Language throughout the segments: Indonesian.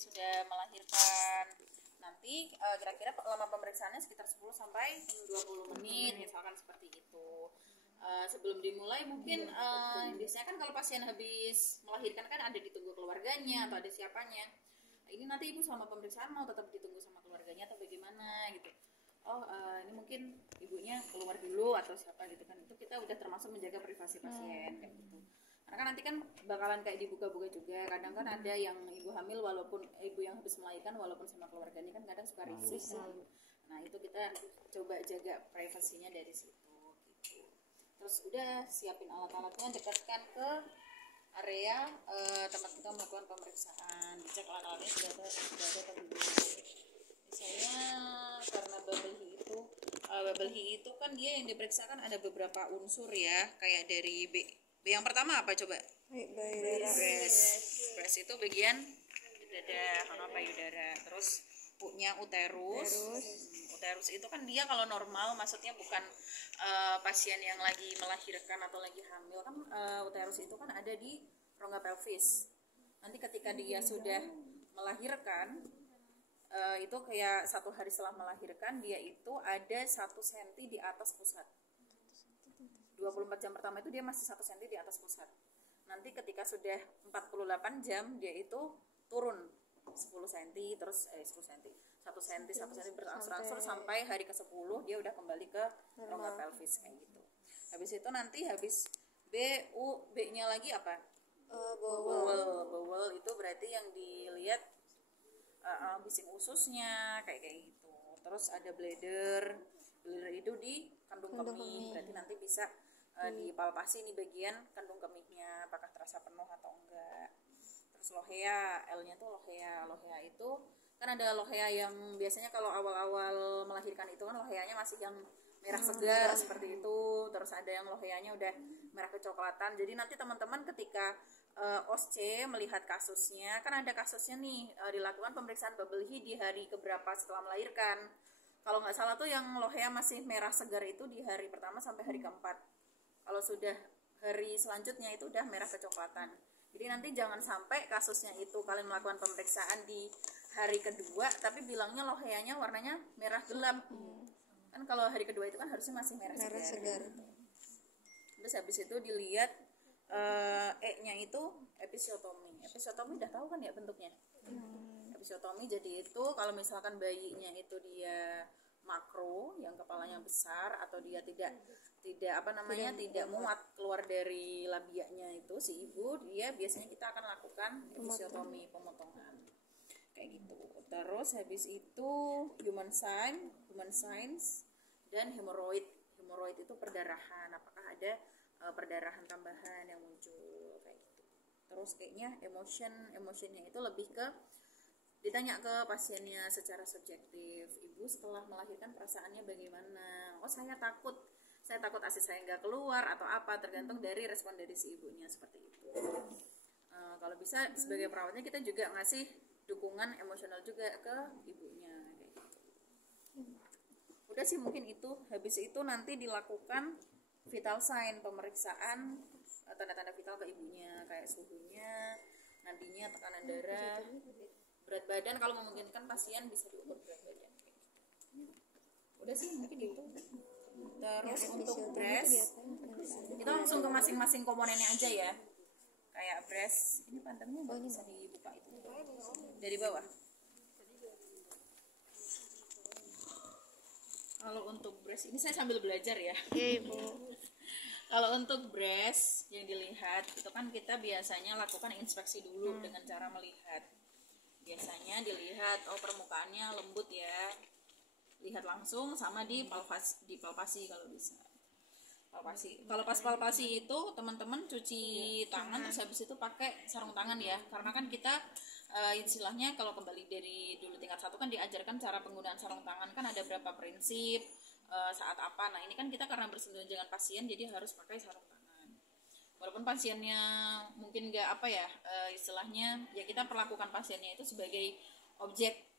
sudah melahirkan. Nanti kira-kira lama pemeriksaannya sekitar 10 sampai 20 menit misalkan seperti itu. Sebelum dimulai mungkin biasanya kan kalau pasien habis melahirkan kan ada ditunggu keluarganya atau ada siapanya. Nah, ini nanti ibu selama pemeriksaan mau tetap ditunggu sama keluarganya atau bagaimana gitu. Ini mungkin ibunya keluar dulu atau siapa gitu kan. Itu kita udah termasuk menjaga privasi pasien kayak gitu. Karena kan nanti kan bakalan kayak dibuka-buka juga. Kadang kan ada yang ibu hamil walaupun ibu yang habis melahirkan walaupun sama keluarganya kan kadang suka risih. Nah, itu kita coba jaga privasinya dari situ gitu. Terus udah siapin alat-alatnya, dekatkan ke area tempat kita melakukan pemeriksaan, dicek alat-alatnya sudah ada atau belum. Misalnya karena bubble heat itu kan dia yang diperiksakan ada beberapa unsur ya, kayak dari B yang pertama apa coba? Breast itu bagian dada sama payudara. Terus U-nya uterus. Uterus itu kan dia kalau normal maksudnya bukan pasien yang lagi melahirkan atau lagi hamil kan uterus itu kan ada di rongga pelvis. Nanti ketika dia sudah melahirkan itu kayak 1 hari setelah melahirkan dia itu ada 1 cm di atas pusat. 24 jam pertama itu dia masih 1 cm di atas pusat. Nanti ketika sudah 48 jam dia itu turun 10 cm terus 10 cm 1 cm berangsur-angsur sampai hari ke-10 dia udah kembali ke rongga pelvis kayak gitu. Habis itu nanti habis B-nya lagi apa? Bowel itu berarti yang dilihat bising ususnya kayak gitu. Terus ada bladder itu di kandung kemih, berarti nanti bisa dipalpasi nih bagian kandung kemihnya apakah terasa penuh atau enggak. Terus lohea, L-nya tuh lohea itu kan ada lohea yang biasanya kalau awal-awal melahirkan itu kan loheanya masih yang merah segar seperti itu. Terus ada yang loheanya udah merah kecoklatan. Jadi nanti teman-teman ketika OSCE melihat kasusnya, kan ada kasusnya nih dilakukan pemeriksaan bubble heat di hari keberapa setelah melahirkan. Kalau nggak salah tuh yang lohea masih merah segar itu di hari pertama sampai hari keempat. Kalau sudah hari selanjutnya itu udah merah kecoklatan. Jadi nanti jangan sampai kasusnya itu kalian melakukan pemeriksaan di hari kedua tapi bilangnya loheanya warnanya merah gelap. Kan kalau hari kedua itu kan harusnya masih merah segar. Terus habis itu dilihat E-nya itu episiotomi. Episiotomi udah tahu kan ya bentuknya? Episiotomi jadi itu kalau misalkan bayinya itu dia makro yang kepalanya besar atau dia tidak muat keluar dari labianya itu si ibu, dia biasanya kita akan lakukan episiotomi, pemotongan kayak gitu. Terus habis itu human signs dan hemoroid itu perdarahan, apakah ada perdarahan tambahan yang muncul kayak gitu. Terus kayaknya emotionnya itu lebih ke ditanya ke pasiennya secara subjektif, ibu setelah melahirkan perasaannya bagaimana? Saya takut ASI saya nggak keluar atau apa, tergantung dari respon dari si ibunya seperti itu. Kalau bisa sebagai perawatnya kita juga ngasih dukungan emosional juga ke ibunya kayak gitu. Udah sih mungkin itu. Habis itu nanti dilakukan vital sign, pemeriksaan tanda-tanda vital ke ibunya kayak suhunya, nadinya, tekanan darah, berat badan, kalau memungkinkan pasien bisa diukur berat badan. Udah sih mungkin itu. Terus untuk breast kita langsung ke masing-masing komponennya aja ya. Kayak breast ini pantatnya bisa dibuka itu dari bawah. Kalau untuk breast ini saya sambil belajar ya. Iya ibu. Kalau untuk breast yang dilihat itu kan kita biasanya lakukan inspeksi dulu dengan cara melihat. Biasanya dilihat permukaannya lembut ya. Lihat langsung sama dipalpasi kalau bisa. Palpasi. Kalau pas palpasi itu teman-teman cuci tangan terus habis itu pakai sarung tangan ya. Karena kan kita istilahnya kalau kembali dari dulu tingkat 1 kan diajarkan cara penggunaan sarung tangan kan ada berapa prinsip saat apa. Nah ini kan kita karena bersentuhan dengan pasien jadi harus pakai sarung tangan. Walaupun pasiennya mungkin nggak istilahnya ya kita perlakukan pasiennya itu sebagai objek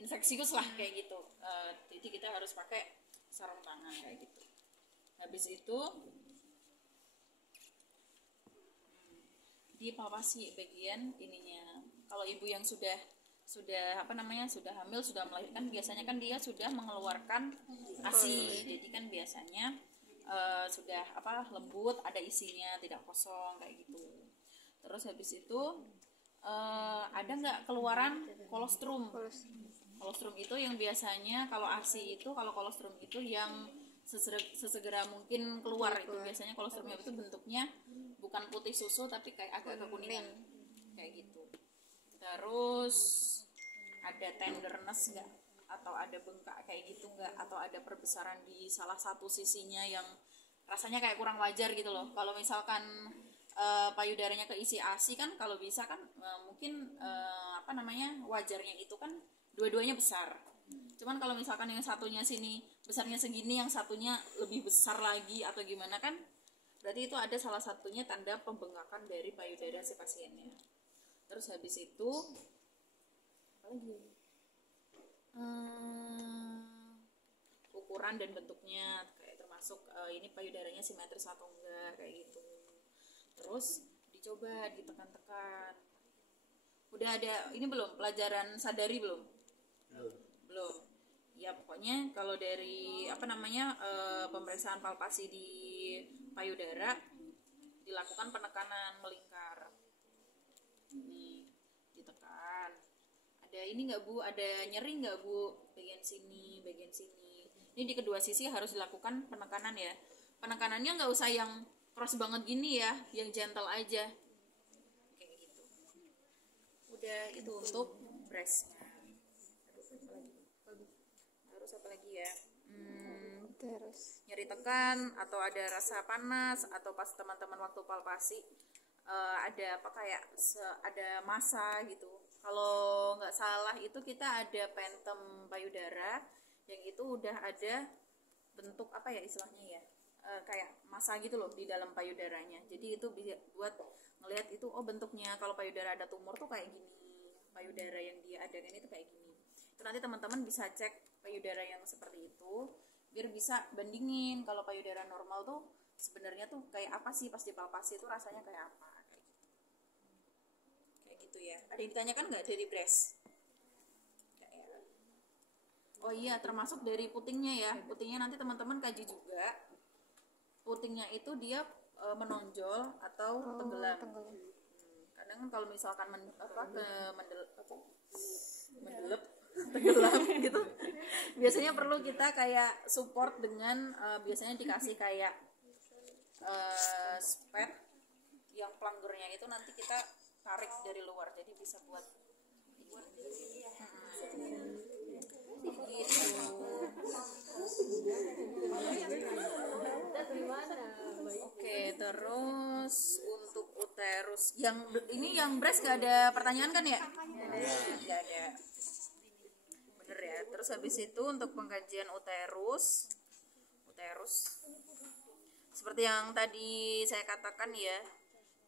infeksius lah kayak gitu. Jadi kita harus pakai sarung tangan kayak gitu. Habis itu dipalpasi bagian ininya. Kalau ibu yang sudah sudah apa namanya, sudah hamil, sudah melahirkan, biasanya kan dia sudah mengeluarkan ASI. Jadi kan biasanya sudah apa, lembut, ada isinya, tidak kosong kayak gitu. Terus habis itu ada nggak keluaran kolostrum? Kolostrum itu yang biasanya kalau ASI itu, kalau kolostrum itu yang sesegera mungkin keluar. Itu biasanya kolostrumnya itu bentuknya bukan putih susu tapi kayak agak kekuningan kayak gitu. Terus ada tenderness nggak, atau ada bengkak kayak gitu nggak, atau ada perbesaran di salah satu sisinya yang rasanya kayak kurang wajar gitu loh. Kalau misalkan payudaranya keisi ASI kan, kalau bisa kan mungkin apa namanya, wajarnya itu kan dua-duanya besar. Cuman kalau misalkan yang satunya sini besarnya segini, yang satunya lebih besar lagi atau gimana kan, berarti itu ada salah satunya tanda pembengkakan dari payudara si pasiennya. Terus habis itu apa lagi? Ukuran dan bentuknya, kayak termasuk ini payudaranya simetris atau enggak kayak gitu. Terus dicoba ditekan-tekan. Udah ada ini belum, pelajaran sadari belum? Belum. Ya pokoknya kalau dari apa namanya, pemeriksaan palpasi di payudara dilakukan penekanan melingkar. Nih, ditekan. Ada ini nggak Bu? Ada nyeri nggak Bu? Bagian sini, bagian sini. Ini di kedua sisi harus dilakukan penekanan ya. Penekanannya nggak usah yang keras banget gini ya, yang gentle aja. Kayak gitu. Udah, itu untuk breastnya. Harus apa lagi ya? Terus Nyeri tekan, atau ada rasa panas, atau pas teman-teman waktu palpasi ada apa, kayak ada massa gitu. Kalau nggak salah itu kita ada pentem payudara yang itu udah ada bentuk apa ya istilahnya ya, kayak massa gitu loh di dalam payudaranya. Jadi itu bisa buat ngelihat itu, oh bentuknya kalau payudara ada tumor tuh kayak gini, payudara yang dia adakan itu kayak gini. Itu nanti teman-teman bisa cek payudara yang seperti itu biar bisa bandingin kalau payudara normal tuh sebenarnya tuh kayak apa sih, pas dipalpasi itu rasanya kayak apa, kayak gitu ya. Ada yang ditanyakan nggak dari breast? Oh iya, termasuk dari putingnya ya. Putingnya nanti teman-teman kaji juga. Putingnya itu dia menonjol atau tenggelam. Kadang kan kalau misalkan mendelep tenggelam gitu, biasanya perlu kita kayak support dengan biasanya dikasih kayak spet yang plunggernya itu nanti kita tarik dari luar, jadi bisa buat gitu. Oke, terus untuk uterus yang ini, yang breast gak ada pertanyaan kan ya? Gak ada. Bener ya. Terus habis itu untuk pengkajian uterus seperti yang tadi saya katakan ya.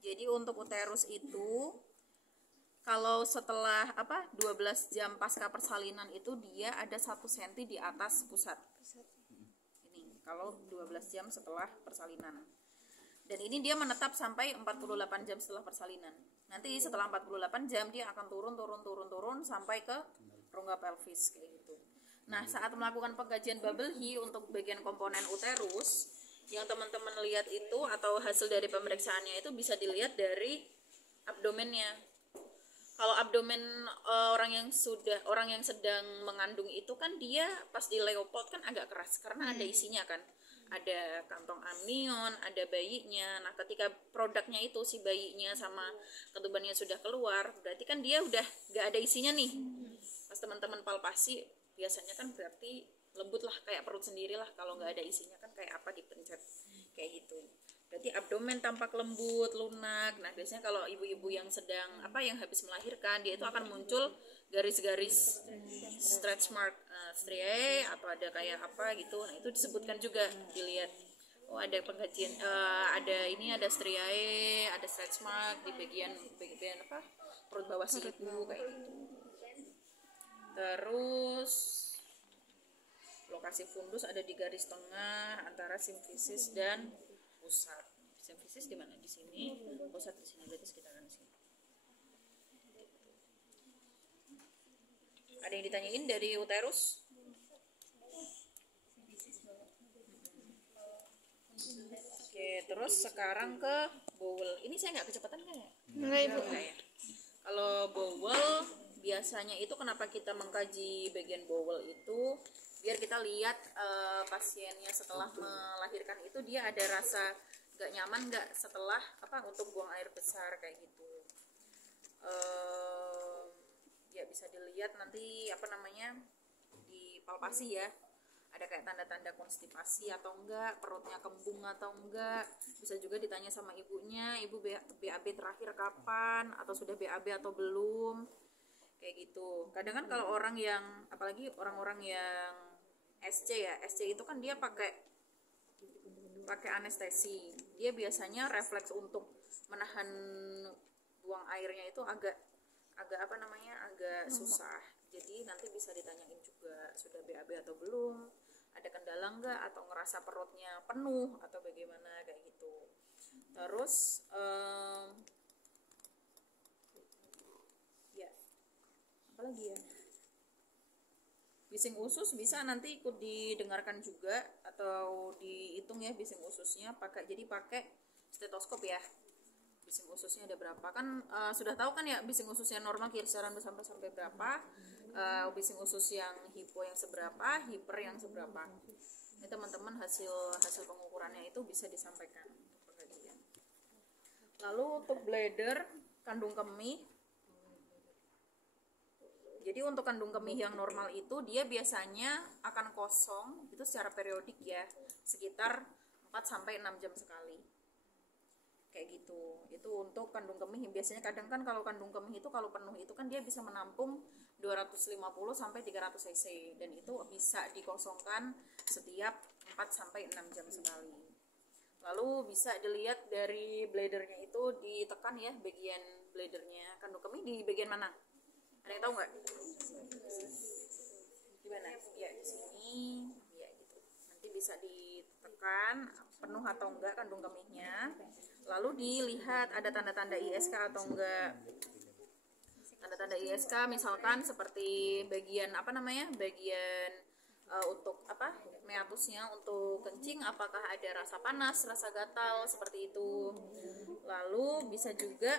Jadi untuk uterus itu kalau setelah 12 jam pasca persalinan itu dia ada 1 cm di atas pusat. Ini kalau 12 jam setelah persalinan. Dan ini dia menetap sampai 48 jam setelah persalinan. Nanti setelah 48 jam dia akan turun sampai ke rongga pelvis kayak gitu. Nah, saat melakukan pengkajian bubble HI untuk bagian komponen uterus, yang teman-teman lihat itu atau hasil dari pemeriksaannya itu bisa dilihat dari abdomennya. Kalau abdomen orang yang sedang mengandung itu kan dia pas di leopold kan agak keras karena ada isinya kan, ada kantong amnion, ada bayinya. Nah ketika produknya itu si bayinya sama ketubannya sudah keluar, berarti kan dia udah gak ada isinya nih. Pas teman-teman palpasi biasanya kan berarti lembut lah, kayak perut sendiri lah. Kalau gak ada isinya kan kayak apa dipencet kayak gitu. Berarti abdomen tampak lembut, lunak. Nah biasanya kalau ibu-ibu yang sedang yang habis melahirkan, dia itu akan muncul garis-garis stretch mark, striae atau ada kayak apa gitu. Nah itu disebutkan juga, dilihat. Oh ada pengkajian, ada striae, ada stretch mark di bagian perut bawah si ibu kayak gitu. Terus lokasi fundus ada di garis tengah antara simfisis dan pusat. Simfisis di mana? Di sini. Pusat di sini, berarti sekitaran sini. Ada yang ditanyain dari uterus? Oke, terus sekarang ke bowel. Ini saya nggak kecepatan kan ya? Enggak, Ibu. Enggak ya. Kalau bowel biasanya itu kenapa kita mengkaji bagian bowel itu biar kita lihat pasiennya setelah melahirkan itu dia ada rasa nggak nyaman nggak setelah untuk buang air besar kayak gitu. Ya bisa dilihat nanti di palpasi ya, ada kayak tanda-tanda konstipasi atau enggak, perutnya kembung atau enggak. Bisa juga ditanya sama ibunya, ibu BAB terakhir kapan, atau sudah BAB atau belum, kayak gitu. Kadang kan kalau orang yang, apalagi orang-orang yang SC ya, SC itu kan dia pakai anestesi, dia biasanya refleks untuk menahan buang airnya itu agak agak susah. Jadi nanti bisa ditanyain juga sudah BAB atau belum, ada kendala enggak, atau ngerasa perutnya penuh atau bagaimana kayak gitu. Terus ya apa lagi ya, bising usus bisa nanti ikut didengarkan juga atau dihitung ya bising ususnya, pakai stetoskop ya. Bising ususnya ada berapa kan, sudah tahu kan ya bising usus yang normal kisaran sampai berapa, bising usus yang hipo yang seberapa, hiper yang seberapa. Ini teman-teman hasil pengukurannya itu bisa disampaikan untuk pengajian. Lalu untuk bladder, kandung kemih. Jadi untuk kandung kemih yang normal itu dia biasanya akan kosong itu secara periodik ya, sekitar 4-6 jam sekali. Kayak gitu. Itu untuk kandung kemih. Biasanya kadang kan kalau kandung kemih itu kalau penuh itu kan dia bisa menampung 250 sampai 300 cc dan itu bisa dikosongkan setiap 4-6 jam sekali. Lalu bisa dilihat dari bladdernya itu ditekan ya, bagian bladdernya. Kandung kemih di bagian mana? Ada yang tahu nggak? Di mana? Ya di sini. Ya gitu. Nanti bisa ditekan penuh atau enggak kandung kemihnya. Lalu dilihat ada tanda-tanda ISK atau enggak. Tanda-tanda ISK misalkan seperti bagian bagian untuk meatusnya untuk kencing, apakah ada rasa panas, rasa gatal seperti itu. Lalu bisa juga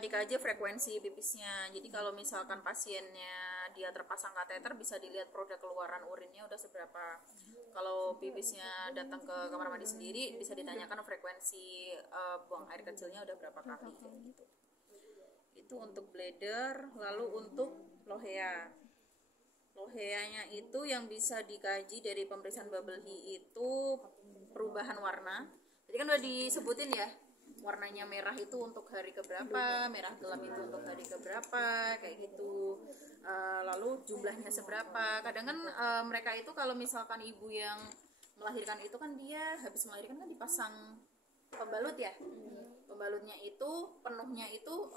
dikaji frekuensi pipisnya. Jadi kalau misalkan pasiennya dia terpasang kateter, bisa dilihat produk keluaran urinnya udah seberapa. Kalau pipisnya datang ke kamar mandi sendiri, bisa ditanyakan frekuensi buang air kecilnya udah berapa kali kayak gitu. Itu untuk bladder. Lalu untuk lohea. Loheanya itu yang bisa dikaji dari pemeriksaan bubble HI itu perubahan warna. Jadi kan udah disebutin ya, warnanya merah itu untuk hari keberapa, merah gelap itu untuk hari keberapa, kayak gitu. Lalu jumlahnya seberapa. Kadang kan mereka itu kalau misalkan ibu yang melahirkan itu kan dia habis melahirkan kan dipasang pembalut ya. Pembalutnya itu penuhnya itu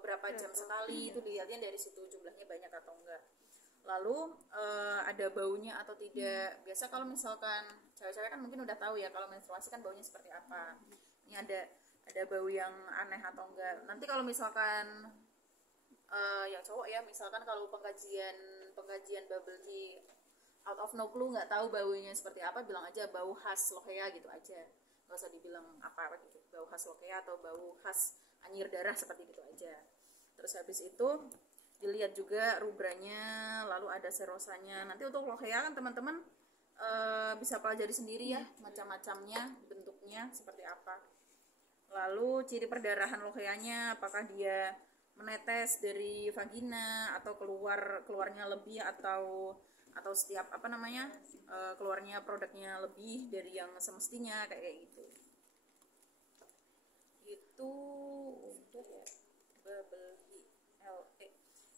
berapa jam sekali, itu dilihatnya dari situ jumlahnya banyak atau enggak. Lalu ada baunya atau tidak. Biasa kalau misalkan cewek-cewek kan mungkin udah tahu ya kalau menstruasi kan baunya seperti apa. Ini ada bau yang aneh atau enggak. Nanti kalau misalkan yang cowok ya, misalkan kalau pengkajian bubble tea out of no clue, nggak tahu baunya seperti apa, bilang aja bau khas lohea gitu aja, nggak usah dibilang apa gitu, bau khas lohea atau bau khas anyir darah seperti gitu aja. Terus habis itu dilihat juga rubranya, lalu ada serosanya. Nanti untuk lohea kan teman-teman bisa pelajari sendiri ya, macam-macamnya, bentuknya seperti apa. Lalu ciri perdarahan loheanya, apakah dia menetes dari vagina atau keluarnya lebih atau setiap keluarnya produknya lebih dari yang semestinya kayak gitu. Itu untuk bubble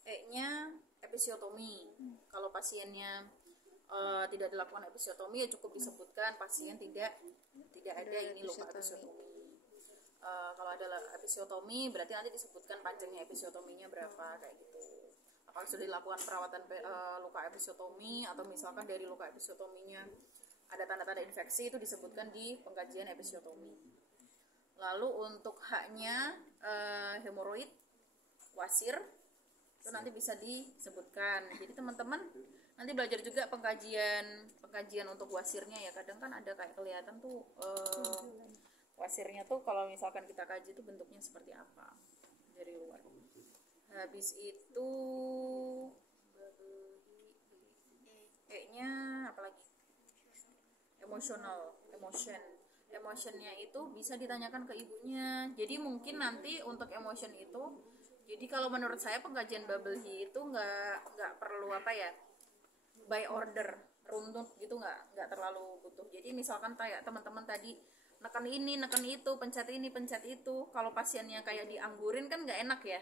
E-nya episiotomi. Kalau pasiennya tidak dilakukan episiotomi ya cukup disebutkan pasien tidak ada ini luka episiotomi. Kalau ada episiotomi berarti nanti disebutkan panjangnya episiotominya berapa kayak gitu. Apakah sudah dilakukan perawatan luka episiotomi atau misalkan dari luka episiotominya ada tanda-tanda infeksi, itu disebutkan di pengkajian episiotomi. Lalu untuk H-nya hemoroid wasir itu nanti bisa disebutkan. Jadi teman-teman nanti belajar juga pengkajian untuk wasirnya ya. Kadang kan ada kayak kelihatan tuh wasirnya tuh kalau misalkan kita kaji tuh bentuknya seperti apa dari luar. Habis itu kayaknya apalagi emotionnya itu bisa ditanyakan ke ibunya. Jadi mungkin nanti untuk emotion itu, jadi kalau menurut saya pengkajian bubble he itu nggak perlu apa ya, by order runtut gitu, nggak terlalu butuh. Jadi misalkan kayak teman-teman tadi neken ini neken itu, pencet ini pencet itu, kalau pasiennya kayak dianggurin kan nggak enak ya.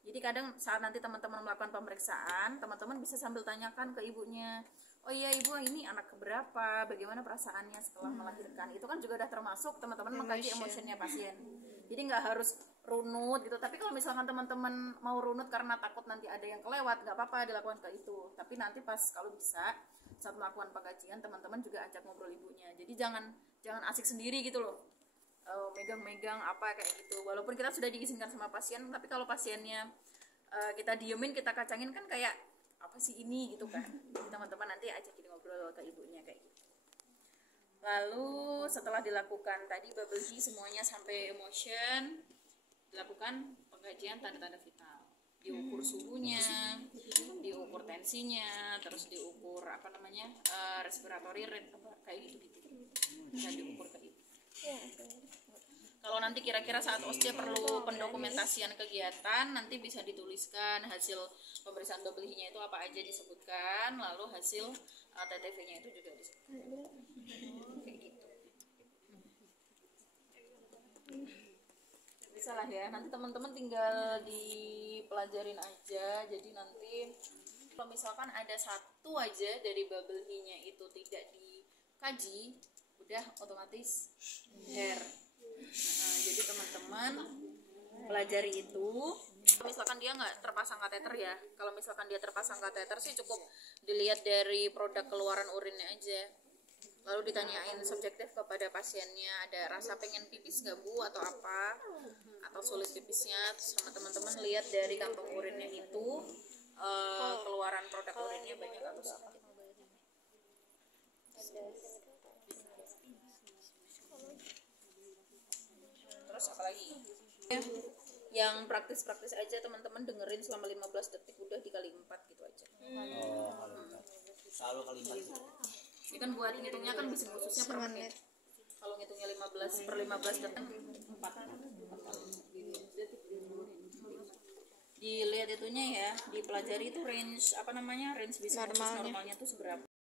Jadi kadang saat nanti teman-teman melakukan pemeriksaan, teman-teman bisa sambil tanyakan ke ibunya, oh iya ibu, ini anak keberapa, bagaimana perasaannya setelah melahirkan. Itu kan juga udah termasuk teman-teman mengkaji emotionnya pasien. Jadi nggak harus runut gitu. Tapi kalau misalkan teman-teman mau runut karena takut nanti ada yang kelewat, nggak apa-apa dilakukan ke itu. Tapi nanti pas kalau bisa saat melakukan pengkajian, teman-teman juga ajak ngobrol ibunya. Jadi jangan asik sendiri gitu loh, megang-megang apa kayak gitu. Walaupun kita sudah diizinkan sama pasien, tapi kalau pasiennya kita diemin, kita kacangin kan kayak apa sih ini gitu kan. Jadi teman-teman nanti ajakin ngobrol ke ibunya kayak gitu. Lalu setelah dilakukan tadi bubble he semuanya sampai emotion, dilakukan pengkajian tanda-tanda vital. Diukur suhunya, diukur tensinya, terus diukur apa namanya, respiratory rate apa kayak gitu-gitu. Bisa diukur kayak gitu. Kalau nanti kira-kira saat OSCE perlu pendokumentasian kegiatan, nanti bisa dituliskan hasil pemeriksaan bubble he-nya itu apa aja disebutkan, lalu hasil TTV-nya itu juga disebutkan. Kayak gitu. Bisa lah ya, nanti teman-teman tinggal dipelajarin aja. Jadi nanti kalau misalkan ada satu aja dari bubble he-nya itu tidak dikaji, udah otomatis hair. Jadi teman-teman pelajari itu. Misalkan dia nggak terpasang kateter ya, kalau misalkan dia terpasang kateter sih cukup dilihat dari produk keluaran urinnya aja, lalu ditanyain subjektif kepada pasiennya, ada rasa pengen pipis nggak bu atau apa, atau sulit pipisnya. Terus sama teman-teman lihat dari kantong urinnya itu keluaran produk urinnya banyak atau sedikit. Terus apalagi yang praktis-praktis aja, teman-teman dengerin selama 15 detik, udah dikali 4 gitu aja. Selalu kali 4. Ini kan buat ngitungnya kan bising khususnya per menit. Kalau ngitungnya 15 per 15 detik 4. Dilihat itunya ya, dipelajari itu range apa namanya, range bising khusus normalnya tuh seberapa.